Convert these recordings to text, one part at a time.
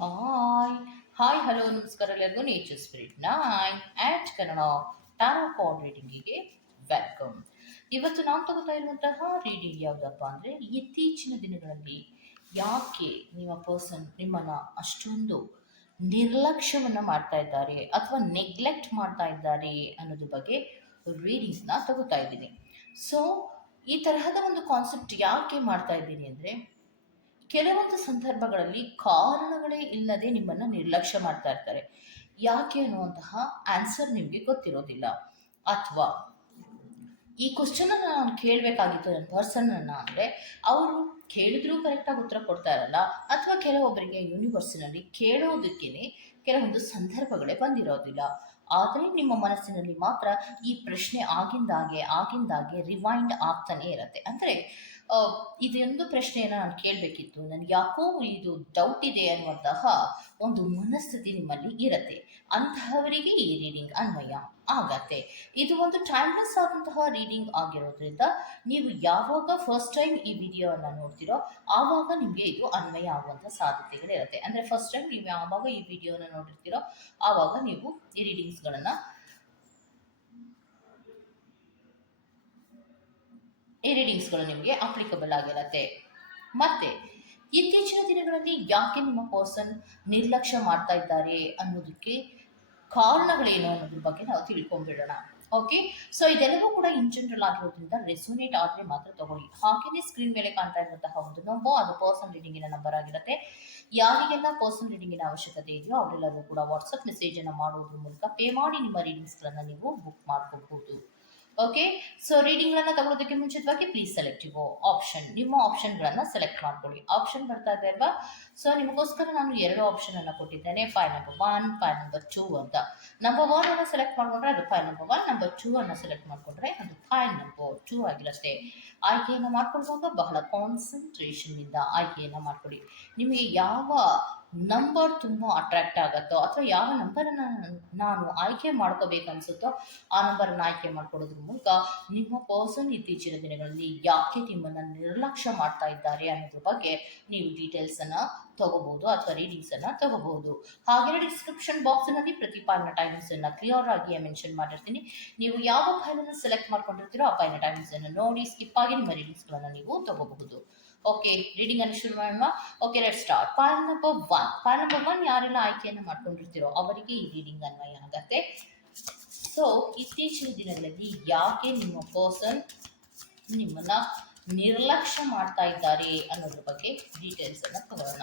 Hi hi hello ನಮಸ್ಕಾರ ಎಲ್ಲರಿಗೂ. Nature spirit nine at Kannada tarot card ರೀಡಿಂಗಿಗೆ welcome ಇವತ್ತು ನಾವು ತಗೋತಾ ಇರುವಂತಹ ರೀಡಿಂಗ್ ಯಾವುದಪ್ಪ ಅಂದರೆ ಇತ್ತೀಚಿನ ದಿನಗಳಲ್ಲಿ ಯಾಕೆ ನಿಮ್ಮ ಪರ್ಸನ್ ನಿಮ್ಮನ್ನು ಅಷ್ಟೊಂದು ನಿರ್ಲಕ್ಷ್ಯವನ್ನು ಮಾಡ್ತಾ ಇದ್ದಾರೆ ಅಥವಾ ನೆಗ್ಲೆಕ್ಟ್ ಮಾಡ್ತಾ ಇದ್ದಾರೆ ಅನ್ನೋದ್ರ ಬಗ್ಗೆ ರೀಡಿಂಗ್ಸ್ನ ತಗೋತಾ ಇದ್ದೀನಿ. ಸೊ ಈ ತರಹದ ಒಂದು ಕಾನ್ಸೆಪ್ಟ್ ಯಾಕೆ ಮಾಡ್ತಾ ಇದ್ದೀನಿ ಅಂದರೆ ಕೆಲವೊಂದು ಸಂದರ್ಭಗಳಲ್ಲಿ ಕಾರಣಗಳೇ ಇಲ್ಲದೆ ನಿಮ್ಮನ್ನು ನಿರ್ಲಕ್ಷ್ಯ ಮಾಡ್ತಾ ಇರ್ತಾರೆ. ಯಾಕೆ ಅನ್ನುವಂತಹ ಆನ್ಸರ್ ನಿಮಗೆ ಗೊತ್ತಿರೋದಿಲ್ಲ. ಅಥವಾ, ಈ ಕ್ವಶನ್ ನಾನು ಕೇಳಬೇಕಾಗಿತ್ತು ನನ್ನ ಅನ್ನ ಅಂದರೆ, ಅವರು ಕೇಳಿದ್ರೂ ಕರೆಕ್ಟಾಗಿ ಉತ್ತರ ಕೊಡ್ತಾ ಇರಲ್ಲ, ಅಥವಾ ಕೆಲವೊಬ್ಬರಿಗೆ ಯೂನಿವರ್ಸಿನಲ್ಲಿ ಕೇಳೋದಕ್ಕೇನೆ ಕೆಲವೊಂದು ಸಂದರ್ಭಗಳೇ ಬಂದಿರೋದಿಲ್ಲ. ಆದರೆ ನಿಮ್ಮ ಮನಸ್ಸಿನಲ್ಲಿ ಮಾತ್ರ ಈ ಪ್ರಶ್ನೆ ಆಗಿಂದಾಗೆ ಆಗಿಂದಾಗೆ ರಿವೈಂಡ್ ಆಗ್ತಾನೆ ಇರುತ್ತೆ. ಅಂದರೆ ಇದೊಂದು ಪ್ರಶ್ನೆಯನ್ನು ನಾನು ಕೇಳಬೇಕಿತ್ತು. ನನಗೆ ಯಾಕೋ ಇದು ಡೌಟ್ ಇದೆ ಅನ್ನುವಂತಹ ಒಂದು ಮನಸ್ಥಿತಿ ನಿಮ್ಮಲ್ಲಿ ಇರುತ್ತೆ. ಅಂತಹವರಿಗೆ ಈ ರೀಡಿಂಗ್ ಅನ್ವಯ ಆಗತ್ತೆ. ಇದು ಒಂದು ಟೈಮ್ಲೆಸ್ ಆದಂತಹ ರೀಡಿಂಗ್ ಆಗಿರೋದ್ರಿಂದ ನೀವು ಯಾವಾಗ ಫಸ್ಟ್ ಟೈಮ್ ಈ ವಿಡಿಯೋವನ್ನು ನೋಡ್ತೀರೋ ಆವಾಗ ನಿಮಗೆ ಇದು ಅನ್ವಯ ಆಗುವಂಥ ಸಾಧ್ಯತೆಗಳಿರುತ್ತೆ. ಅಂದರೆ ಫಸ್ಟ್ ಟೈಮ್ ನೀವು ಯಾವಾಗ ಈ ವಿಡಿಯೋನ ನೋಡಿರ್ತೀರೋ ಆವಾಗ ನೀವು ಈ ರೀಡಿಂಗ್ಸ್ಗಳನ್ನು ಈ ರೀಡಿಂಗ್ಸ್ಗಳು ನಿಮಗೆ ಅಪ್ಲಿಕಬಲ್ ಆಗಿರುತ್ತೆ. ಮತ್ತೆ, ಇತ್ತೀಚಿನ ದಿನಗಳಲ್ಲಿ ಯಾಕೆ ನಿಮ್ಮ ಪರ್ಸನ್ ನಿರ್ಲಕ್ಷ್ಯ ಮಾಡ್ತಾ ಇದ್ದಾರೆ ಅನ್ನೋದಕ್ಕೆ ಕಾರಣಗಳೇನು ಅನ್ನೋದ್ರ ಬಗ್ಗೆ ನಾವು ತಿಳ್ಕೊಂಡ್ಬಿಡೋಣ ಓಕೆ ಸೊ ಇದೆಲ್ಲವೂ ಕೂಡ ಇನ್ ಜನರಲ್ ಆಗಿರೋದ್ರಿಂದ ರೆಸೋನೇಟ್ ಆದರೆ ಮಾತ್ರ ತಗೊಳ್ಳಿ. ಹಾಗೆಯೇ ಸ್ಕ್ರೀನ್ ಮೇಲೆ ಕಾಣ್ತಾ ಇರುವಂತಹ ಒಂದು ನಂಬರ್ ಅದು ಪರ್ಸನ್ ರೀಡಿಂಗಿನ ನಂಬರ್ ಆಗಿರುತ್ತೆ. ಯಾರಿಗೆಲ್ಲ ಪರ್ಸನ್ ರೀಡಿಂಗಿನ ಅವಶ್ಯಕತೆ ಇದೆಯೋ ಅವರೆಲ್ಲರೂ ಕೂಡ ವಾಟ್ಸಪ್ ಮೆಸೇಜನ್ನು ಮಾಡೋದ್ರ ಮೂಲಕ ಪೇ ಮಾಡಿ ನಿಮ್ಮ ರೀಡಿಂಗ್ಸ್ಗಳನ್ನು ನೀವು ಬುಕ್ ಮಾಡ್ಕೋಬಹುದು. ಓಕೆ ಸೊ ರೀಡಿಂಗ್ಗಳನ್ನು ತಗೊಳ್ಳೋದಕ್ಕೆ ಮುಂಚಿತವಾಗಿ ಪ್ಲೀಸ್ ಸೆಲೆಕ್ಟ್ ಇವು ಆಪ್ಷನ್ ನಿಮ್ಮ ಆಪ್ಷನ್ಗಳನ್ನು ಸೆಲೆಕ್ಟ್ ಮಾಡ್ಕೊಳ್ಳಿ. ಆಪ್ಷನ್ ಬರ್ತಾ ಇದೆ ಅಲ್ವಾ? ಸೊ ನಿಮಗೋಸ್ಕರ ನಾನು ಎರಡು ಆಪ್ಷನ್ ಅನ್ನು ಕೊಟ್ಟಿದ್ದೇನೆ. Five number one five number two ಅಂತ. ನಂಬರ್ ಒನ್ ಅನ್ನು ಸೆಲೆಕ್ಟ್ ಮಾಡ್ಕೊಂಡ್ರೆ ಅದು five number one number two ಅನ್ನು ಸೆಲೆಕ್ಟ್ ಮಾಡ್ಕೊಂಡ್ರೆ ಅದು ಫೈವ್ ನಂಬರ್ ಟೂ ಆಗಿರುತ್ತೆ ಆಯ್ಕೆಯನ್ನು ಮಾಡ್ಕೊಳ್ಳುವಾಗ ಬಹಳ ಕಾನ್ಸಂಟ್ರೇಷನ್ ಇಂದ ಆಯ್ಕೆಯನ್ನು ಮಾಡ್ಕೊಳ್ಳಿ. ನಿಮಗೆ ಯಾವ ನಂಬರ್ ತುಂಬ ಅಟ್ರಾಕ್ಟ್ ಆಗುತ್ತೋ ಅಥವಾ ಯಾವ ನಂಬರನ್ನು ನಾನು ಆಯ್ಕೆ ಮಾಡ್ಕೋಬೇಕು ಅನ್ಸುತ್ತೋ ಆ ನಂಬರನ್ನು ಆಯ್ಕೆ ಮಾಡ್ಕೊಳ್ಳೋದ್ರ ಮೂಲಕ ನಿಮ್ಮ ಪರ್ಸನ್ ಇತ್ತೀಚಿನ ದಿನಗಳಲ್ಲಿ ಯಾಕೆ ನಿಮ್ಮನ್ನು ನಿರ್ಲಕ್ಷ್ಯ ಮಾಡ್ತಾ ಇದ್ದಾರೆ ಅನ್ನೋದ್ರ ಬಗ್ಗೆ ನೀವು ಡೀಟೇಲ್ಸನ್ನು ತಗೋಬಹುದು ಅಥವಾ ರೀಡಿಂಗ್ಸನ್ನು ತಗೋಬಹುದು. ಹಾಗೆ ಡಿಸ್ಕ್ರಿಪ್ಷನ್ ಬಾಕ್ಸ್ನಲ್ಲಿ ಪ್ರತಿ ಟೈಮಿಂಗ್ಸ್ ಟೈಮಿಂಗ್ಸನ್ನು ಕ್ಲಿಯರ್ ಆಗಿ ಮೆನ್ಷನ್ ಮಾಡಿರ್ತೀನಿ. ನೀವು ಯಾವ ಫೈಲನ್ನು ಸೆಲೆಕ್ಟ್ ಮಾಡ್ಕೊಂಡಿರ್ತೀರೋ ಆ ಫೈಲ್ನ ಟೈಮಿಂಗ್ಸನ್ನು ನೋಡಿ ಸ್ಕಿಪ್ ಆಗಿ ನಿಮ್ಮ ರೀಡಿಂಗ್ಸ್ಗಳನ್ನು ನೀವು ತಗೋಬಹುದು. ಓಕೆ ರೀಡಿಂಗ್ ಅನ್ನು ಶುರು ಮಾಡೋಣ. Okay let start pile number one pile number one ಯಾರೆಲ್ಲ ಆಯ್ಕೆಯನ್ನು ಮಾಡ್ಕೊಂಡಿರ್ತೀರೋ ಅವರಿಗೆ ಈ ರೀಡಿಂಗ್ ಅನ್ವಯ ಆಗತ್ತೆ. ಸೊ ಇತ್ತೀಚಿನ ದಿನಗಳಲ್ಲಿ ಯಾಕೆ ನಿಮ್ಮ ಪರ್ಸನ್ ನಿಮ್ಮನ್ನ ನಿರ್ಲಕ್ಷ್ಯ ಮಾಡ್ತಾ ಇದ್ದಾರೆ ಅನ್ನೋದ್ರ ಬಗ್ಗೆ ಡೀಟೇಲ್ಸ್ ಅನ್ನು ತಗೋಣ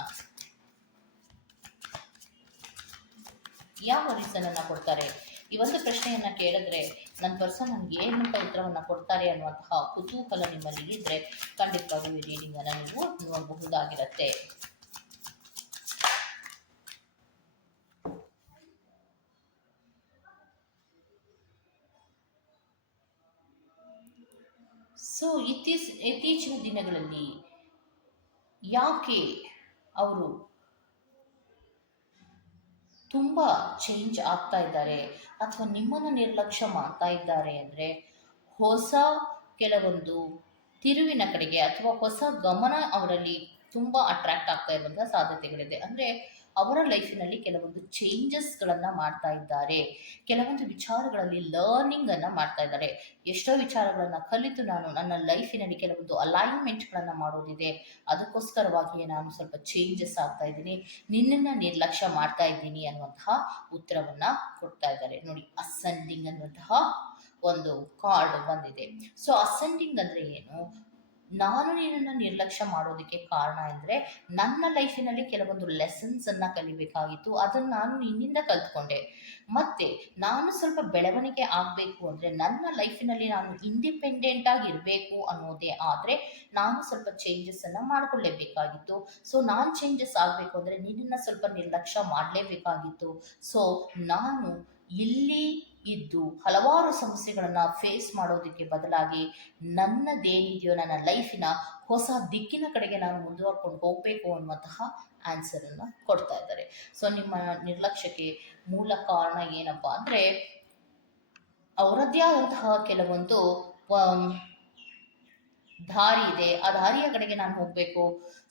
ಯಾವ ರೀಸನ್ ಅನ್ನ ಕೊಡ್ತಾರೆ? ಈ ಒಂದು ಪ್ರಶ್ನೆಯನ್ನ ಕೇಳಿದ್ರೆ ನನ್ನ ಪರ್ಸನ್ ನನಗೆ ಏನಂತ ಉತ್ತರವನ್ನು ಕೊಡ್ತಾರೆ ಅನ್ನುವಂತಹ ಕುತೂಹಲ ನಿಮ್ಮಲ್ಲಿ ಇದ್ರೆ ಖಂಡಿತವಾಗಿಯೂ ಈ ರೀಡಿಂಗ್ ಅನ್ನ ನೀವು ನೋಡಬಹುದಾಗಿರುತ್ತೆ. ಸೊ ಇತ್ತೀಚ, ಇತ್ತೀಚಿನ ದಿನಗಳಲ್ಲಿ ಯಾಕೆ ಅವರು ತುಂಬ ಚೇಂಜ್ ಆಗ್ತಾ ಇದ್ದಾರೆ ಅಥವಾ ನಿಮ್ಮನ್ನು ನಿರ್ಲಕ್ಷ್ಯ ಮಾಡ್ತಾ ಇದ್ದಾರೆ ಅಂದರೆ ಹೊಸ ಕೆಲವೊಂದು ತಿರುವಿನ ಕಡೆಗೆ ಅಥವಾ ಹೊಸ ಗಮನ ಅವರಲ್ಲಿ ತುಂಬ ಅಟ್ರಾಕ್ಟ್ ಆಗ್ತಾ ಇರುವಂತಹ ಸಾಧ್ಯತೆಗಳಿದೆ. ಅಂದರೆ ಅವರ ಲೈಫಿನಲ್ಲಿ ಕೆಲವೊಂದು ಚೇಂಜಸ್ಗಳನ್ನು ಮಾಡ್ತಾ ಇದ್ದಾರೆ. ಕೆಲವೊಂದು ವಿಚಾರಗಳಲ್ಲಿ ಲರ್ನಿಂಗನ್ನು ಮಾಡ್ತಾ ಇದ್ದಾರೆ. ಎಷ್ಟೋ ವಿಚಾರಗಳನ್ನು ಕಲಿತು ನಾನು ನನ್ನ ಲೈಫಿನಲ್ಲಿ ಕೆಲವೊಂದು ಅಲೈನ್ಮೆಂಟ್ಗಳನ್ನು ಮಾಡೋದಿದೆ. ಅದಕ್ಕೋಸ್ಕರವಾಗಿಯೇ ನಾನು ಸ್ವಲ್ಪ ಚೇಂಜಸ್ ಆಗ್ತಾ ಇದ್ದೀನಿ. ನಿನ್ನನ್ನು ನಿರ್ಲಕ್ಷ್ಯ ಮಾಡ್ತಾ ಇದ್ದೀನಿ ಅನ್ನುವಂತಹ ಉತ್ತರವನ್ನು ಕೊಡ್ತಾ ಇದ್ದಾರೆ. ನೋಡಿ ಅಸೆಂಡಿಂಗ್ ಅನ್ನುವಂತಹ ಒಂದು ಕಾರ್ಡ್ ಬಂದಿದೆ. ಸೊ ಅಸೆಂಡಿಂಗ್ ಅಂದರೆ ಏನು? ನಾನು ನಿನ್ನನ್ನು ನಿರ್ಲಕ್ಷ್ಯ ಮಾಡೋದಕ್ಕೆ ಕಾರಣ ಎಂದರೆ ನನ್ನ ಲೈಫಿನಲ್ಲಿ ಕೆಲವೊಂದು ಲೆಸನ್ಸನ್ನು ಕಲಿಬೇಕಾಗಿತ್ತು. ಅದನ್ನು ನಾನು ನಿನ್ನಿಂದ ಕಲ್ತ್ಕೊಂಡೆ. ಮತ್ತೆ ನಾನು ಸ್ವಲ್ಪ ಬೆಳವಣಿಗೆ ಆಗಬೇಕು ಅಂದರೆ ನನ್ನ ಲೈಫಿನಲ್ಲಿ ನಾನು ಇಂಡಿಪೆಂಡೆಂಟ್ ಆಗಿ ಇರಬೇಕು ಅನ್ನೋದೇ ಆದರೆ ನಾನು ಸ್ವಲ್ಪ ಚೇಂಜಸ್ಸನ್ನು ಮಾಡ್ಕೊಳ್ಳೇಬೇಕಾಗಿತ್ತು. ಸೊ ನಾನು ಚೇಂಜಸ್ ಆಗಬೇಕು ಅಂದರೆ ನಿನ್ನನ್ನು ಸ್ವಲ್ಪ ನಿರ್ಲಕ್ಷ್ಯ ಮಾಡಲೇಬೇಕಾಗಿತ್ತು. ಸೊ ನಾನು ಇಲ್ಲಿ ಇದ್ದು ಹಲವಾರು ಸಮಸ್ಯೆಗಳನ್ನು ಫೇಸ್ ಮಾಡೋದಕ್ಕೆ ಬದಲಾಗಿ ನನ್ನದೇನಿದೆಯೋ ನನ್ನ ಲೈಫಿನ ಹೊಸ ದಿಕ್ಕಿನ ಕಡೆಗೆ ನಾನು ಮುಂದುವರ್ಕೊಂಡು ಹೋಗಬೇಕು ಅನ್ನುವಂತಹ ಆನ್ಸರನ್ನು ಕೊಡ್ತಾ ಇದ್ದಾರೆ. ಸೊ ನಿಮ್ಮ ನಿರ್ಲಕ್ಷ್ಯಕ್ಕೆ ಮೂಲ ಕಾರಣ ಏನಪ್ಪ ಅಂದರೆ ಅವರದ್ದೇ ಆದಂತಹ ಕೆಲವೊಂದು ದಾರಿ ಇದೆ, ಆ ದಾರಿಯ ಕಡೆಗೆ ನಾನು ಹೋಗಬೇಕು.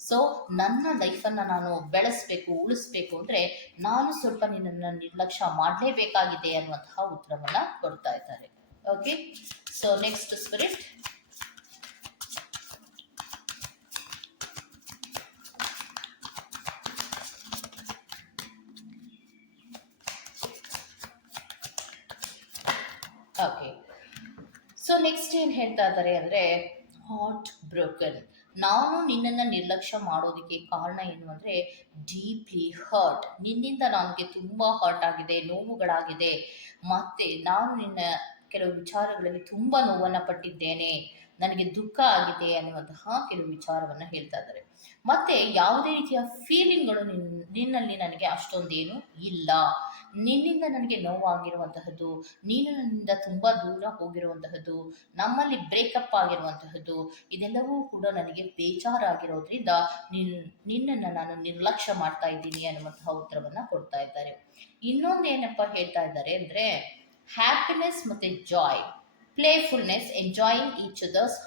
ಸೊ ನನ್ನ ಲೈಫನ್ನು ನಾನು ಬೆಳೆಸಬೇಕು, ಉಳಿಸ್ಬೇಕು ಅಂದರೆ ನಾನು ಸ್ವಲ್ಪ ನಿನ್ನನ್ನು ನಿರ್ಲಕ್ಷ್ಯ ಮಾಡಲೇಬೇಕಾಗಿದೆ ಅನ್ನುವಂತಹ ಉತ್ತರವನ್ನು ಕೊಡ್ತಾ ಇದ್ದಾರೆ. Okay so next spirit okay so next ಏನು ಹೇಳ್ತಾ ಇದ್ದಾರೆ ಅಂದರೆ ಹಾರ್ಟ್ ಬ್ರೋಕನ್ ನಾನು ನಿನ್ನನ್ನು ನಿರ್ಲಕ್ಷ್ಯ ಮಾಡೋದಕ್ಕೆ ಕಾರಣ ಏನು ಅಂದರೆ ಡೀಪ್ಲಿ ಹರ್ಟ್ ನಿನ್ನಿಂದ ನನಗೆ ತುಂಬ ಹರ್ಟ್ ಆಗಿದೆ, ನೋವುಗಳಾಗಿದೆ. ಮತ್ತು ನಾನು ನಿನ್ನ ಕೆಲವು ವಿಚಾರಗಳಲ್ಲಿ ತುಂಬ ನೋವನ್ನು ಪಟ್ಟಿದ್ದೇನೆ. ನನಗೆ ದುಃಖ ಆಗಿದೆ ಅನ್ನುವಂತಹ ಕೆಲವು ವಿಚಾರವನ್ನು ಹೇಳ್ತಾ ಇದ್ದಾರೆ. ಮತ್ತೆ ಯಾವುದೇ ರೀತಿಯ ಫೀಲಿಂಗ್ಗಳು ನಿನ್, ನಿನ್ನಲ್ಲಿ ನನಗೆ ಅಷ್ಟೊಂದೇನು ಇಲ್ಲ. ನಿನ್ನಿಂದ ನನಗೆ ನೋವಾಗಿರುವಂತಹದ್ದು, ನೀನು ನನ್ನಿಂದ ತುಂಬ ದೂರ ಹೋಗಿರುವಂತಹದ್ದು, ನಮ್ಮಲ್ಲಿ ಬ್ರೇಕಪ್ ಆಗಿರುವಂತಹದ್ದು, ಇದೆಲ್ಲವೂ ಕೂಡ ನನಗೆ ಬೇಜಾರಾಗಿರೋದ್ರಿಂದ ನಿನ್, ನಿನ್ನನ್ನು ನಾನು ನಿರ್ಲಕ್ಷ್ಯ ಮಾಡ್ತಾ ಇದ್ದೀನಿ ಅನ್ನುವಂತಹ ಉತ್ತರವನ್ನು ಕೊಡ್ತಾ ಇದ್ದಾರೆ. ಇನ್ನೊಂದೇನಪ್ಪ ಹೇಳ್ತಾ ಇದ್ದಾರೆ ಅಂದರೆ ಹ್ಯಾಪಿನೆಸ್ ಮತ್ತು joy playfulness enjoying each others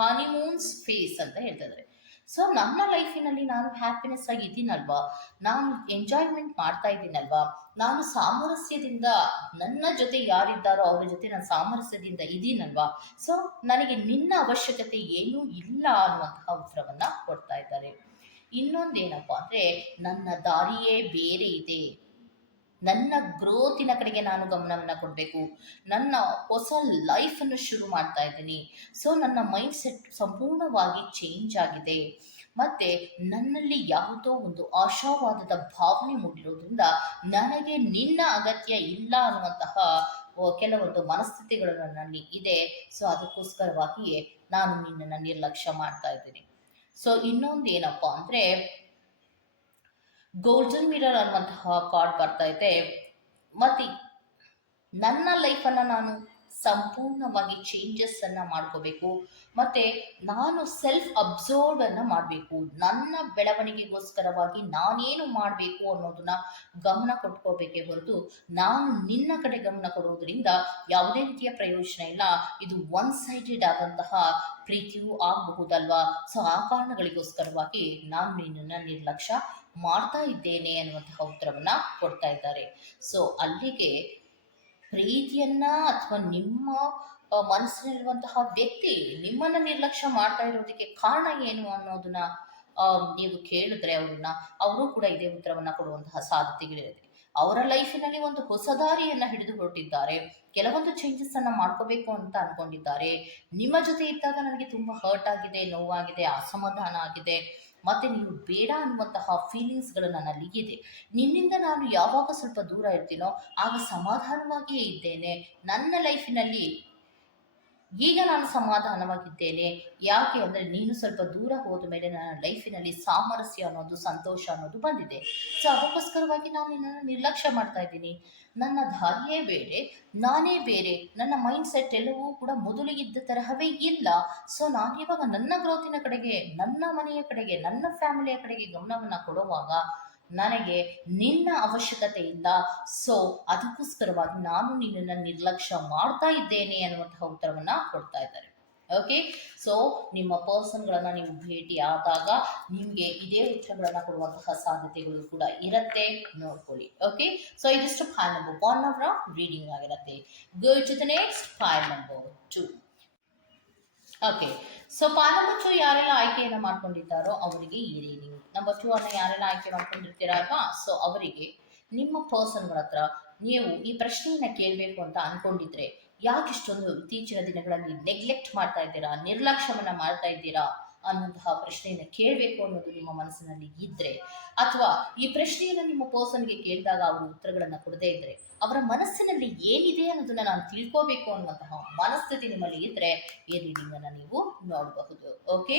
honeymoons phase ಅಂತ ಹೇಳ್ತಿದ್ದಾರೆ. ಸೊ ನನ್ನ ಲೈಫಿನಲ್ಲಿ ನಾನು ಹ್ಯಾಪಿನೆಸ್ ಆಗಿ ಇದ್ದೀನಲ್ವಾ? ನಾನು ಎಂಜಾಯ್ಮೆಂಟ್ ಮಾಡ್ತಾ ಇದ್ದೀನಲ್ವಾ? ನಾನು ಸಾಮರಸ್ಯದಿಂದ, ನನ್ನ ಜೊತೆ ಯಾರಿದ್ದಾರೋ ಅವರ ಜೊತೆ ನಾನು ಸಾಮರಸ್ಯದಿಂದ ಇದ್ದೀನಲ್ವಾ? ಸೊ ನನಗೆ ನಿನ್ನ ಅವಶ್ಯಕತೆ ಏನೂ ಇಲ್ಲ ಅನ್ನುವಂತಹ ಉತ್ತರವನ್ನ ಕೊಡ್ತಾ ಇದ್ದಾರೆ. ಇನ್ನೊಂದೇನಪ್ಪ ಅಂದ್ರೆ, ನನ್ನ ದಾರಿಯೇ ಬೇರೆ ಇದೆ. ನನ್ನ ಗ್ರೋತಿನ ಕಡೆಗೆ ನಾನು ಗಮನವನ್ನು ಕೊಡಬೇಕು. ನನ್ನ ಹೊಸ ಲೈಫನ್ನು ಶುರು ಮಾಡ್ತಾ ಇದ್ದೀನಿ. ಸೊ ನನ್ನ ಮೈಂಡ್ ಸೆಟ್ ಸಂಪೂರ್ಣವಾಗಿ ಚೇಂಜ್ ಆಗಿದೆ. ಮತ್ತು ನನ್ನಲ್ಲಿ ಯಾವುದೋ ಒಂದು ಆಶಾವಾದದ ಭಾವನೆ ಮೂಡಿರೋದ್ರಿಂದ ನನಗೆ ನಿನ್ನ ಅಗತ್ಯ ಇಲ್ಲ ಅನ್ನುವಂತಹ ಕೆಲವೊಂದು ಮನಸ್ಥಿತಿಗಳು ನನ್ನಲ್ಲಿ ಇದೆ. ಸೊ ಅದಕ್ಕೋಸ್ಕರವಾಗಿಯೇ ನಾನು ನಿನ್ನನ್ನು ನಿರ್ಲಕ್ಷ್ಯ ಮಾಡ್ತಾ ಇದ್ದೀನಿ. ಸೊ ಇನ್ನೊಂದು ಏನಪ್ಪ ಅಂದರೆ ಗೋಲ್ಡನ್ ಮಿರರ್ ಅನ್ನುವಂತಹ ಕಾರ್ಡ್ ಬರ್ತಾ ಇದೆ. ಮತ್ತೆ ನನ್ನ ಲೈಫನ್ನು ನಾನು ಸಂಪೂರ್ಣವಾಗಿ ಚೇಂಜಸ್ ಅನ್ನ ಮಾಡ್ಕೋಬೇಕು. ಮತ್ತೆ ನಾನು ಸೆಲ್ಫ್ ಅಬ್ಸರ್ವ್ ಅನ್ನ ಮಾಡಬೇಕು. ನನ್ನ ಬೆಳವಣಿಗೆಗೋಸ್ಕರವಾಗಿ ನಾನೇನು ಮಾಡಬೇಕು ಅನ್ನೋದನ್ನ ಗಮನ ಕೊಟ್ಕೋಬೇಕೇ ಹೊರತು ನಾನು ನಿನ್ನ ಕಡೆ ಗಮನ ಕೊಡುವುದರಿಂದ ಯಾವುದೇ ರೀತಿಯ ಪ್ರಯೋಜನ ಇಲ್ಲ. ಇದು ಒನ್ ಸೈಡೆಡ್ ಆದಂತಹ ಪ್ರೀತಿಯೂ ಆಗಬಹುದಲ್ವಾ? ಸೊ ಆ ಕಾರಣಗಳಿಗೋಸ್ಕರವಾಗಿ ನಾನು ನಿನ್ನನ್ನು ನಿರ್ಲಕ್ಷ್ಯ ಮಾಡ್ತಾ ಇದ್ದೇನೆ ಅನ್ನುವಂತಹ ಉತ್ತರವನ್ನ ಕೊಡ್ತಾ ಇದ್ದಾರೆ. ಸೊ ಅಲ್ಲಿಗೆ ಪ್ರೀತಿಯನ್ನ ಅಥವಾ ನಿಮ್ಮ ಮನಸ್ಸಿನಲ್ಲಿರುವಂತಹ ವ್ಯಕ್ತಿ ನಿಮ್ಮನ್ನ ನಿರ್ಲಕ್ಷ್ಯ ಮಾಡ್ತಾ ಇರೋದಕ್ಕೆ ಕಾರಣ ಏನು ಅನ್ನೋದನ್ನ ನೀವು ಕೇಳಿದ್ರೆ ಅವ್ರನ್ನ, ಅವರು ಕೂಡ ಇದೇ ಉತ್ತರವನ್ನ ಕೊಡುವಂತಹ ಸಾಧ್ಯತೆಗಳಿರುತ್ತೆ. ಅವರ ಲೈಫಿನಲ್ಲಿ ಒಂದು ಹೊಸ ದಾರಿಯನ್ನ ಹಿಡಿದು ಹೊರಟಿದ್ದಾರೆ ಕೆಲವೊಂದು ಚೇಂಜಸ್ ಅನ್ನ ಮಾಡ್ಕೋಬೇಕು ಅಂತ ಅನ್ಕೊಂಡಿದ್ದಾರೆ. ನಿಮ್ಮ ಜೊತೆ ಇದ್ದಾಗ ನನಗೆ ತುಂಬಾ ಹರ್ಟ್ ಆಗಿದೆ, ನೋವಾಗಿದೆ, ಅಸಮಾಧಾನ ಆಗಿದೆ. ಮತ್ತೆ ನೀವು ಬೇಡ ಅನ್ನುವಂತಹ ಫೀಲಿಂಗ್ಸ್ಗಳು ನನ್ನಲ್ಲಿ ಇದೆ ನಿನ್ನಿಂದ ನಾನು ಯಾವಾಗ ಸ್ವಲ್ಪ ದೂರ ಇರ್ತೀನೋ, ಆಗ ಸಮಾಧಾನವಾಗಿಯೇ ಇದ್ದೇನೆ. ನನ್ನ ಲೈಫಿನಲ್ಲಿ ಈಗ ನಾನು ಸಮಾಧಾನವಾಗಿದ್ದೇನೆ. ಯಾಕೆ ಅಂದರೆ ನೀನು ಸ್ವಲ್ಪ ದೂರ ಹೋದ ಮೇಲೆ ನನ್ನ ಲೈಫಿನಲ್ಲಿ ಸಾಮರಸ್ಯ ಅನ್ನೋದು, ಸಂತೋಷ ಅನ್ನೋದು ಬಂದಿದೆ. ಸೊ ಅದಕ್ಕೋಸ್ಕರವಾಗಿ ನಾನು ನಿನ್ನನ್ನು ನಿರ್ಲಕ್ಷ್ಯ ಮಾಡ್ತಾ ಇದ್ದೀನಿ. ನನ್ನ ದಾರಿಯೇ ಬೇರೆ, ನಾನೇ ಬೇರೆ. ನನ್ನ ಮೈಂಡ್ ಸೆಟ್ ಎಲ್ಲವೂ ಕೂಡ ಮೊದಲಿಗಿದ್ದ ತರಹವೇ ಇಲ್ಲ. ಸೊ ನಾನಿವಾಗ ನನ್ನ ಗ್ರೋತಿನ ಕಡೆಗೆ, ನನ್ನ ಮನೆಯ ಕಡೆಗೆ, ನನ್ನ ಫ್ಯಾಮಿಲಿಯ ಕಡೆಗೆ ಗಮನವನ್ನು ಕೊಡುವಾಗ ನನಗೆ ನಿನ್ನ ಅವಶ್ಯಕತೆ ಇಲ್ಲ ಸೊ ಅದಕ್ಕೋಸ್ಕರವಾಗಿ ನಾನು ನಿನ್ನನ್ನು ನಿರ್ಲಕ್ಷ್ಯ ಮಾಡ್ತಾ ಇದ್ದೇನೆ ಅನ್ನುವಂತಹ ಉತ್ತರವನ್ನ ಕೊಡ್ತಾ ಇದ್ದಾರೆ. ಓಕೆ ಸೊ ನಿಮ್ಮ ಪರ್ಸನ್ಗಳನ್ನ ನೀವು ಭೇಟಿ ಆದಾಗ ನಿಮಗೆ ಇದೇ ಉತ್ತರಗಳನ್ನ ಕೊಡುವಂತಹ ಸಾಧ್ಯತೆಗಳು ಕೂಡ ಇರುತ್ತೆ. ನೋಡ್ಕೊಳ್ಳಿ. ಓಕೆ ಸೊ ಇದಿಷ್ಟು ಫೈವ್ ನಂಬರ್ ಒನ್ ಅವರ ರೀಡಿಂಗ್ ಆಗಿರುತ್ತೆ. Go to the next five number two okay so five number ಯಾರೆಲ್ಲ ಆಯ್ಕೆಯನ್ನು ಮಾಡ್ಕೊಂಡಿದ್ದಾರೋ ಅವರಿಗೆ ಈ ರೀಡಿಂಗ್ ನಂಬರ್ ಟೂ ಅನ್ನು ಯಾರೆಲ್ಲ ಆಯ್ಕೆ ಮಾಡ್ಕೊಂಡಿರ್ತೀರಾ ಅಲ್ವಾ ಸೊ ಅವರಿಗೆ ನಿಮ್ಮ ಪರ್ಸನ್ಗಳ ಹತ್ರ ನೀವು ಈ ಪ್ರಶ್ನೆಯನ್ನ ಕೇಳಬೇಕು ಅಂತ ಅನ್ಕೊಂಡಿದ್ರೆ ಯಾಕಿಷ್ಟೊಂದು ಇತ್ತೀಚಿನ ದಿನಗಳಲ್ಲಿ ನೆಗ್ಲೆಕ್ಟ್ ಮಾಡ್ತಾ ಇದ್ದೀರಾ, ನಿರ್ಲಕ್ಷ್ಯವನ್ನ ಮಾಡ್ತಾ ಇದ್ದೀರಾ? ಅನ್ನುವಂತಹ ಪ್ರಶ್ನೆಯನ್ನು ಕೇಳಬೇಕು ಅನ್ನೋದು ನಿಮ್ಮ ಮನಸ್ಸಿನಲ್ಲಿ ಇದ್ರೆ, ಅಥವಾ ಈ ಪ್ರಶ್ನೆಯನ್ನು ನಿಮ್ಮ ಪರ್ಸನ್ಗೆ ಕೇಳಿದಾಗ ಅವರು ಉತ್ತರಗಳನ್ನು ಕೊಡದೇ ಇದ್ರೆ, ಅವರ ಮನಸ್ಸಿನಲ್ಲಿ ಏನಿದೆ ಅನ್ನೋದನ್ನ ನಾನು ತಿಳ್ಕೋಬೇಕು ಅನ್ನುವಂತಹ ಮನಸ್ಥಿತಿ ನಿಮ್ಮಲ್ಲಿ ಇದ್ರೆ ಈ ರೀಡಿಂಗ್ ಅನ್ನ ನೀವು ನೋಡಬಹುದು. ಓಕೆ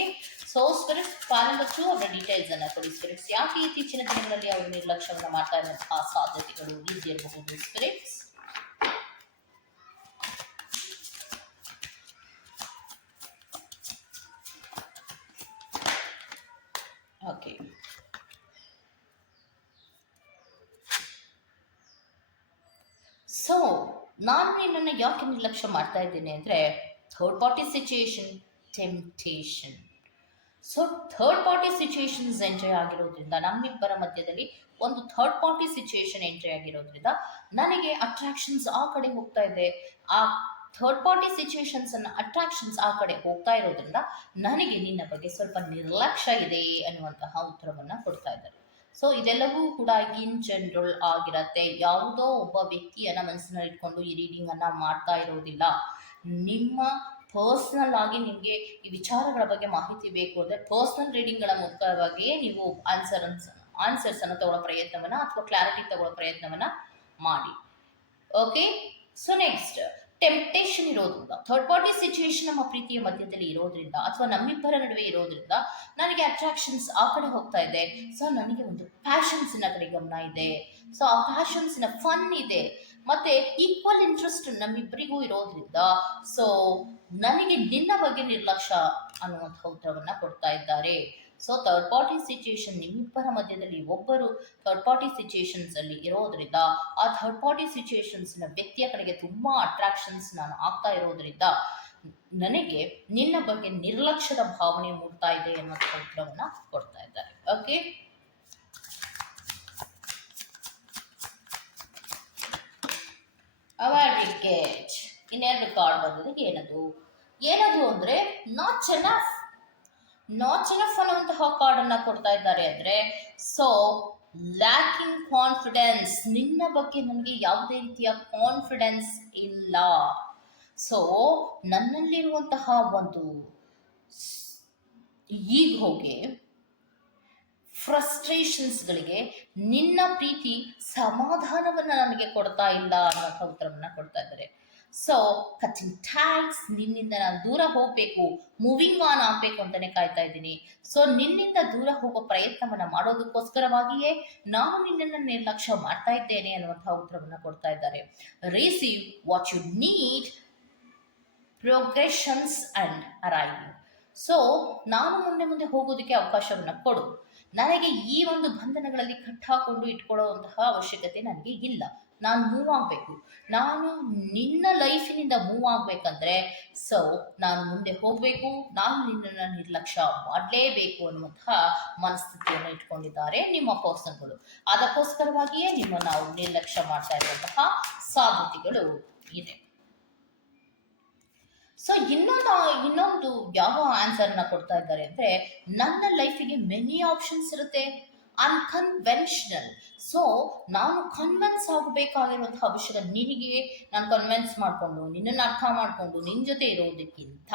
ಸೊ ಸ್ಪಿರಿಟ್ಸ್ ಪಾಲಕರು ಅವರ ಡೀಟೇಲ್ಸ್ ಅನ್ನ ಕೊಡಿ. ಸ್ಪಿರಿಟ್ಸ್ ಯಾಕೆ ಇತ್ತೀಚಿನ ದಿನಗಳಲ್ಲಿ ಅವರು ನಿರ್ಲಕ್ಷ್ಯವನ್ನು ಮಾಡ್ತಾ ಇರುವಂತಹ ಸಾಧ್ಯತೆಗಳು ಇದ್ದಿರಬಹುದು? ಸ್ಪಿರಿಟ್ಸ್ ಓಕೆ ಸೊ ನಾನು ನಿನ್ನನ್ನು ಯಾಕೆ ನಿರ್ಲಕ್ಷ್ಯ ಮಾಡ್ತಾ ಇದ್ದೀನಿ ಅಂದರೆ third party situation temptation so third party situations entry ಆಗಿರೋದ್ರಿಂದ, ನಮ್ಮಿಬ್ಬರ ಮಧ್ಯದಲ್ಲಿ ಒಂದು ಥರ್ಡ್ ಪಾರ್ಟಿ ಸಿಚುಯೇಷನ್ ಎಂಟ್ರಿ ಆಗಿರೋದ್ರಿಂದ ನನಗೆ ಅಟ್ರಾಕ್ಷನ್ಸ್ ಆ ಕಡೆ ಹೋಗ್ತಾ ಇದೆ. ಆ ಥರ್ಡ್ ಪಾರ್ಟಿ ಸಿಚುಯೇಷನ್ಸ್ ಅನ್ನ ಅಟ್ರಾಕ್ಷನ್ಸ್ ಆ ಕಡೆ ಹೋಗ್ತಾ ಇರೋದ್ರಿಂದ ನನಗೆ ನಿನ್ನ ಬಗ್ಗೆ ಸ್ವಲ್ಪ ನಿರ್ಲಕ್ಷ್ಯ ಇದೆ ಅನ್ನುವಂತಹ ಉತ್ತರವನ್ನ ಕೊಡ್ತಾ ಇದ್ದಾರೆ. ಸೊ ಇದೆಲ್ಲವೂ ಕೂಡ ಇನ್ ಜನರಲ್ ಆಗಿರತ್ತೆ. ಯಾವುದೋ ಒಬ್ಬ ವ್ಯಕ್ತಿಯನ್ನ ಮನಸ್ಸಿನಲ್ಲಿ ಇಟ್ಕೊಂಡು ಈ ರೀಡಿಂಗ್ ಅನ್ನ ಮಾಡ್ತಾ ಇರೋದಿಲ್ಲ. ನಿಮ್ಮ ಪರ್ಸ್ನಲ್ ಆಗಿ ನಿಮಗೆ ಈ ವಿಚಾರಗಳ ಬಗ್ಗೆ ಮಾಹಿತಿ ಬೇಕು ಅಂದರೆ ಪರ್ಸ್ನಲ್ ರೀಡಿಂಗ್ಗಳ ಮೂಲಕವಾಗಿಯೇ ನೀವು ಆನ್ಸರ್ ಆನ್ಸರ್ಸ್ ಅನ್ನು ತಗೊಳ್ಳೋ ಪ್ರಯತ್ನವನ್ನ ಅಥವಾ ಕ್ಲಾರಿಟಿ ತಗೊಳ್ಳೋ ಪ್ರಯತ್ನವನ್ನ ಮಾಡಿ. ಓಕೆ ಸೊ ನೆಕ್ಸ್ಟ್ ಟೆಂಪ್ಟೇಷನ್ ಇರೋದ್ರಿಂದ ಥರ್ಡ್ ಪಾರ್ಟಿ ಸಿಚುಯೇಷನ್ ನಮ್ಮ ಪ್ರೀತಿಯ ಮಧ್ಯದಲ್ಲಿ ಇರೋದ್ರಿಂದ ಅಥವಾ ನಮ್ಮಿಬ್ಬರ ನಡುವೆ ಇರೋದ್ರಿಂದ ನನಗೆ ಅಟ್ರಾಕ್ಷನ್ಸ್ ಆ ಕಡೆ ಹೋಗ್ತಾ ಇದೆ. ಸೊ ನನಗೆ ಒಂದು ಪ್ಯಾಷನ್ಸಿನ ಕಡೆ ಗಮನ ಇದೆ. ಸೊ ಆ ಪ್ಯಾಷನ್ಸಿನ ಫನ್ ಇದೆ. ಮತ್ತೆ ಈಕ್ವಲ್ ಇಂಟ್ರೆಸ್ಟ್ ನಮ್ಮಿಬ್ಬರಿಗೂ ಇರೋದ್ರಿಂದ ಸೊ ನನಗೆ ನಿನ್ನ ಬಗ್ಗೆ ನಿರ್ಲಕ್ಷ್ಯ ಅನ್ನುವಂಥ ಉತ್ತರವನ್ನ ಕೊಡ್ತಾ ಇದ್ದಾರೆ. ಸೊ ಥರ್ಡ್ ಪಾರ್ಟಿ ಸಿಚುಯೇಷನ್ ನಿಮ್ಮಿಬ್ಬರ ಮಧ್ಯದಲ್ಲಿ ಒಬ್ಬರು ಥರ್ಡ್ ಪಾರ್ಟಿ ಸಿಚುಯೇಷನ್ಸ್ ಅಲ್ಲಿ ಇರೋದ್ರಿಂದ, ಆ ಥರ್ಡ್ ಪಾರ್ಟಿ ಸಿಚುಯೇಷನ್ಸ್ನ ವ್ಯಕ್ತಿಯ ಕಡೆಗೆ ತುಂಬಾ ಅಟ್ರಾಕ್ಷನ್ಸ್ ನಾನು ಆಗ್ತಾ ಇರೋದ್ರಿಂದ, ನನಗೆ ನಿನ್ನ ಬಗ್ಗೆ ನಿರ್ಲಕ್ಷ್ಯದ ಭಾವನೆ ಮೂಡ್ತಾ ಇದೆ ಅನ್ನೋದು ಉತ್ತರವನ್ನ ಕೊಡ್ತಾ ಇದ್ದಾರೆ. ಓಕೆ ಅವಾರ್ಡಿಕೇಟ್ ಇನ್ನೆರಡು ಕಾರ್ಡ್ ಬಂದಿದೆ ಏನದು? ಏನದು ಅಂದ್ರೆ ನಾಟ್ ಎನಫ್ ನಾಟ್ ಎನಫ್ ಅನ್ನುವಂತಹ ಕಾರ್ಡ್ ಅನ್ನ ಕೊಡ್ತಾ ಇದ್ದಾರೆ ಅಂದ್ರೆ ಸೊ ಲ್ಯಾಕಿಂಗ್ ಕಾನ್ಫಿಡೆನ್ಸ್ ನಿನ್ನ ಬಗ್ಗೆ ನನಗೆ ಯಾವುದೇ ರೀತಿಯ ಕಾನ್ಫಿಡೆನ್ಸ್ ಇಲ್ಲ. ಸೊ ನನ್ನಲ್ಲಿರುವಂತಹ ಒಂದು ಈಗೋಗೆ ಫ್ರಸ್ಟ್ರೇಷನ್ಸ್ಗಳಿಗೆ ನಿನ್ನ ಪ್ರೀತಿ ಸಮಾಧಾನವನ್ನು ನನಗೆ ಕೊಡ್ತಾ ಇಲ್ಲ ಅನ್ನೋಂಥ ಉತ್ತರವನ್ನು ಕೊಡ್ತಾ ಇದ್ದಾರೆ. ಸೊ ಕಚಿಂಗ್ ಟ್ಯಾಕ್ಸ್ ನಿನ್ನಿಂದ ನಾನು ದೂರ ಹೋಗ್ಬೇಕು ಮೂವಿಂಗ್ ಆನ್ ಆಗ್ಬೇಕು ಅಂತಾನೆ ಕಾಯ್ತಾ ಇದ್ದೀನಿ. ಸೊ ನಿನ್ನಿಂದ ದೂರ ಹೋಗೋ ಪ್ರಯತ್ನವನ್ನ ಮಾಡೋದಕ್ಕೋಸ್ಕರವಾಗಿಯೇ ನಾನು ನಿನ್ನನ್ನು ನಿರ್ಲಕ್ಷ್ಯ ಮಾಡ್ತಾ ಇದ್ದೇನೆ ಅನ್ನುವಂತಹ ಉತ್ತರವನ್ನ ಕೊಡ್ತಾ ಇದ್ದಾರೆ. Receive what you need progressions and arrive so ನಾನು ಮುಂದೆ ಮುಂದೆ ಹೋಗೋದಕ್ಕೆ ಅವಕಾಶವನ್ನ ಕೊಡು. ನನಗೆ ಈ ಒಂದು ಬಂಧನಗಳಲ್ಲಿ ಕಟ್ಟಾಕೊಂಡು ಇಟ್ಕೊಳ್ಳುವಂತಹ ಅವಶ್ಯಕತೆ ನನಗೆ ಇಲ್ಲ. ನಾನು ಮೂವ್ ಆಗಬೇಕು. ನಾನು ನಿನ್ನ ಲೈಫಿನಿಂದ ಮೂವ್ ಆಗಬೇಕಂದ್ರೆ ಸೊ ನಾನು ಮುಂದೆ ಹೋಗಬೇಕು, ನಾನು ನಿನ್ನನ್ನು ನಿರ್ಲಕ್ಷ್ಯ ಮಾಡಲೇಬೇಕು ಅನ್ನುವಂತಹ ಮನಸ್ಥಿತಿಯನ್ನು ಇಟ್ಕೊಂಡಿದ್ದಾರೆ ನಿಮ್ಮ ಪರ್ಸನ್ಗಳು ಅದಕ್ಕೋಸ್ಕರವಾಗಿಯೇ ನಿಮ್ಮ ನಾವು ನಿರ್ಲಕ್ಷ್ಯ ಮಾಡ್ತಾ ಇರುವಂತಹ ಸಾಧ್ಯತೆಗಳು ಇದೆ. ಸೊ ಇನ್ನೊಂದು ಇನ್ನೊಂದು ಯಾವ ಆನ್ಸರ್ನ ಕೊಡ್ತಾ ಇದ್ದಾರೆ ಅಂದರೆ, ನನ್ನ ಲೈಫಿಗೆ ಮೆನಿ ಆಪ್ಷನ್ಸ್ ಇರುತ್ತೆ. ಅನ್ಕನ್ವೆನ್ಷನಲ್ ಸೊ ನಾನು ಕನ್ವೆನ್ಸ್ ಆಗಬೇಕಾಗಿರುವಂತಹ ಅವಶ್ಯಕ ನಿನಗೆ ನಾನು ಕನ್ವೆನ್ಸ್ ಮಾಡಿಕೊಂಡು, ನಿನ್ನನ್ನು ಅರ್ಥ ಮಾಡಿಕೊಂಡು ನಿನ್ನ ಜೊತೆ ಇರೋದಕ್ಕಿಂತ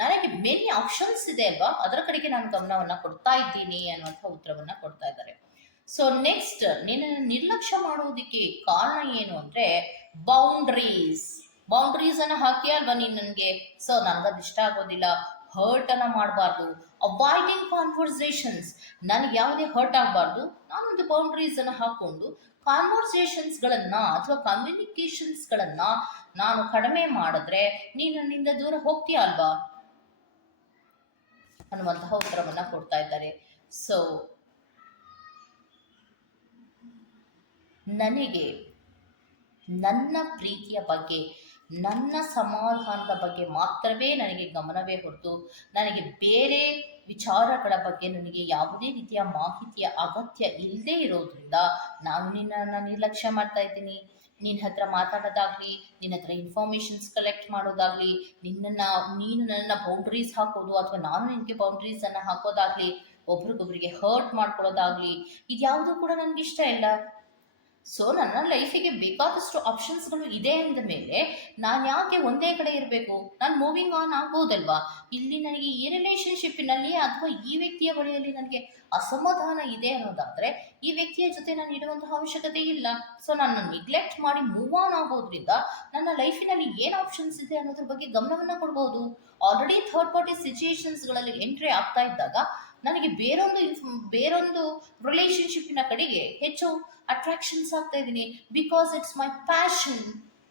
ನನಗೆ ಮೆನಿ ಆಪ್ಷನ್ಸ್ ಇದೆ ಅಲ್ವಾ? ಅದರ ಕಡೆಗೆ ನಾನು ಗಮನವನ್ನು ಕೊಡ್ತಾ ಇದ್ದೀನಿ ಅನ್ನುವಂಥ ಉತ್ತರವನ್ನು ಕೊಡ್ತಾ ಇದ್ದಾರೆ. ಸೊ ನೆಕ್ಸ್ಟ್ ನಿನ್ನನ್ನು ನಿರ್ಲಕ್ಷ್ಯ ಮಾಡುವುದಕ್ಕೆ ಕಾರಣ ಏನು ಅಂದರೆ ಬೌಂಡ್ರೀಸ್ ಬೌಂಡ್ರೀಸ್ ಅನ್ನು ಹಾಕಿ ಅಲ್ವಾ ನೀನ್ ನನಗೆ? ಸೊ ನನಗದು ಇಷ್ಟ ಆಗೋದಿಲ್ಲ. ಹರ್ಟ್ ಅನ್ನ ಮಾಡಬಾರ್ದು. ಅವಾಯ್ಡಿಂಗ್ ಕಾನ್ವರ್ಸೇಷನ್ಸ್ ನನಗೆ ಯಾವುದೇ ಹರ್ಟ್ ಆಗಬಾರ್ದು. ನಾನೊಂದು ಬೌಂಡ್ರೀಸ್ ಅನ್ನ ಹಾಕೊಂಡು ಕಾನ್ವರ್ಸೇಷನ್ಸ್ಗಳನ್ನ ಅಥವಾ ಕಮ್ಯುನಿಕೇಷನ್ಸ್ಗಳನ್ನು ನಾನು ಕಡಿಮೆ ಮಾಡಿದ್ರೆ ನೀ ನನ್ನಿಂದ ದೂರ ಹೋಗ್ತೀಯ ಅಲ್ವಾ? ಅನ್ನುವಂತಹ ಉತ್ತರವನ್ನ ಕೊಡ್ತಾ ಇದ್ದಾರೆ. ಸೊ ನನಗೆ ನನ್ನ ಪ್ರೀತಿಯ ಬಗ್ಗೆ ನನ್ನ ಸಮಾಧಾನದ ಬಗ್ಗೆ ಮಾತ್ರವೇ ನನಗೆ ಗಮನವೇ ಹೊರತು, ನನಗೆ ಬೇರೆ ವಿಚಾರಗಳ ಬಗ್ಗೆ ನನಗೆ ಯಾವುದೇ ರೀತಿಯ ಮಾಹಿತಿಯ ಅಗತ್ಯ ಇಲ್ಲದೆ ಇರೋದ್ರಿಂದ ನಾನು ನಿನ್ನನ್ನು ನಿರ್ಲಕ್ಷ್ಯ ಮಾಡ್ತಾ ಇದ್ದೀನಿ. ನಿನ್ನ ಹತ್ರ ಮಾತಾಡೋದಾಗ್ಲಿ, ನಿನ್ನ ಹತ್ರ ಇನ್ಫಾರ್ಮೇಶನ್ಸ್ ಕಲೆಕ್ಟ್ ಮಾಡೋದಾಗ್ಲಿ, ನಿನ್ನನ್ನು, ನೀನು ನನ್ನ ಬೌಂಡ್ರೀಸ್ ಹಾಕೋದು ಅಥವಾ ನಾನು ನಿನಗೆ ಬೌಂಡ್ರೀಸನ್ನು ಹಾಕೋದಾಗ್ಲಿ, ಒಬ್ರಿಗೊಬ್ರಿಗೆ ಹರ್ಟ್ ಮಾಡ್ಕೊಳ್ಳೋದಾಗ್ಲಿ, ಇದ್ಯಾವುದೂ ಕೂಡ ನನಗೆ ಇಷ್ಟ ಇಲ್ಲ. ಸೊ ನನ್ನ ಲೈಫಿಗೆ ಬೇಕಾದಷ್ಟು ಆಪ್ಷನ್ಸ್ಗಳು ಇದೆ ಅಂದ ಮೇಲೆ ನಾನು ಯಾಕೆ ಒಂದೇ ಕಡೆ ಇರಬೇಕು? ನಾನು ಮೂವಿಂಗ್ ಆನ್ ಆಗ್ಬೋದಲ್ವಾ ಇಲ್ಲಿ ನನಗೆ ಈ ರಿಲೇಷನ್ಶಿಪ್ಪಿನಲ್ಲಿ ಅಥವಾ ಈ ವ್ಯಕ್ತಿಯ ಬಳಿಯಲ್ಲಿ ನನಗೆ ಅಸಮಾಧಾನ ಇದೆ ಅನ್ನೋದಾದ್ರೆ ಈ ವ್ಯಕ್ತಿಯ ಜೊತೆ ನಾನು ಇಡುವಂತಹ ಅವಶ್ಯಕತೆ ಇಲ್ಲ. ಸೊ ನಾನು ನೆಗ್ಲೆಕ್ಟ್ ಮಾಡಿ ಮೂವ್ ಆನ್ ಆಗೋದ್ರಿಂದ ನನ್ನ ಲೈಫಿನಲ್ಲಿ ಏನು ಆಪ್ಷನ್ಸ್ ಇದೆ ಅನ್ನೋದ್ರ ಬಗ್ಗೆ ಗಮನವನ್ನು ಕೊಡ್ಬೋದು. ಆಲ್ರೆಡಿ ಥರ್ಡ್ ಪಾರ್ಟಿ ಸಿಚುಯೇಷನ್ಸ್ಗಳಲ್ಲಿ ಎಂಟ್ರಿ ಆಗ್ತಾ ಇದ್ದಾಗ ನನಗೆ ಬೇರೊಂದು ಇನ್ಫ್- ಬೇರೊಂದು ರಿಲೇಶನ್ಶಿಪ್ಪಿನ ಕಡೆಗೆ ಹೆಚ್ಚು ಅಟ್ರಾಕ್ಷನ್ಸ್ ಆಗ್ತಾ ಇದ್ದೀನಿ ಬಿಕಾಸ್ ಇಟ್ಸ್ ಮೈ ಪ್ಯಾಷನ್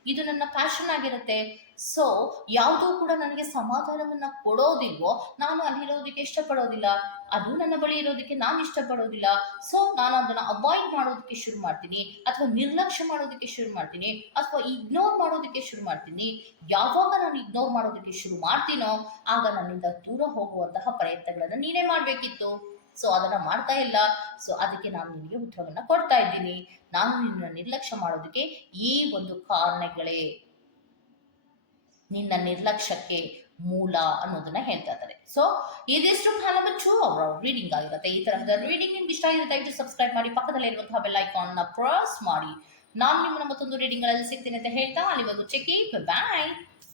ಇದು ನನ್ನ ಪ್ಯಾಷನ್ ಆಗಿರುತ್ತೆ. ಸೊ ಯಾವುದೂ ಕೂಡ ನನಗೆ ಸಮಾಧಾನವನ್ನ ಕೊಡೋದಿಲ್ವೋ, ನಾನು ಅಲ್ಲಿರೋದಕ್ಕೆ ಇಷ್ಟಪಡೋದಿಲ್ಲ. ಅದು ನನ್ನ ಬಳಿ ಇರೋದಕ್ಕೆ ನಾನು ಇಷ್ಟಪಡೋದಿಲ್ಲ. ಸೊ ನಾನು ಅದನ್ನ ಅವಾಯ್ಡ್ ಮಾಡೋದಕ್ಕೆ ಶುರು ಮಾಡ್ತೀನಿ, ಅಥವಾ ನಿರ್ಲಕ್ಷ್ಯ ಮಾಡೋದಕ್ಕೆ ಶುರು ಮಾಡ್ತೀನಿ, ಅಥವಾ ಇಗ್ನೋರ್ ಮಾಡೋದಕ್ಕೆ ಶುರು ಮಾಡ್ತೀನಿ. ಯಾವಾಗ ನಾನು ಇಗ್ನೋರ್ ಮಾಡೋದಕ್ಕೆ ಶುರು ಮಾಡ್ತೀನೋ, ಆಗ ನನ್ನಿಂದ ದೂರ ಹೋಗುವಂತಹ ಪ್ರಯತ್ನಗಳನ್ನ ನೀನೇ ಮಾಡಬೇಕಿತ್ತು. ಸೊ ಅದನ್ನ ಮಾಡ್ತಾ ಇಲ್ಲ. ಸೊ ಅದಕ್ಕೆ ನಾನು ನಿಮಗೆ ಉತ್ತರವನ್ನ ಕೊಡ್ತಾ ಇದ್ದೀನಿ. ನಾನು ನಿನ್ನ ನಿರ್ಲಕ್ಷ್ಯ ಮಾಡೋದಕ್ಕೆ ಈ ಒಂದು ಕಾರಣಗಳೇ. ನಿನ್ನ ನಿರ್ಲಕ್ಷ್ಯಕ್ಕೆ ಮೂಲ ಅನ್ನೋದನ್ನ ಹೇಳ್ತಾ ಇದ್ದಾರೆ. ಸೊ ಇದಿಷ್ಟು ಕಾಲ ಟೂ ಅವರ ರೀಡಿಂಗ್ ಆಗಿರುತ್ತೆ. ಈ ತರಹದ ರೀಡಿಂಗ್ ನಿಮ್ಗೆ ಇಷ್ಟ ಆಗಿರುತ್ತೆ ಇದು ಸಬ್ಸ್ಕ್ರೈಬ್ ಮಾಡಿ, ಪಕ್ಕದಲ್ಲಿ ಇರುವಂತಹ ಬೆಲ್ ಐಕಾನ್ನ ಪ್ರೆಸ್ ಮಾಡಿ. ನಾನು ನಿಮ್ಮನ್ನ ಮತ್ತೊಂದು ರೀಡಿಂಗ್ಗಳಲ್ಲಿ ಸಿಗ್ತೀನಿ ಅಂತ ಹೇಳ್ತಾ ಅಲ್ಲಿವರೆಗೂ ಚೆಕ್ ಬಾಯ್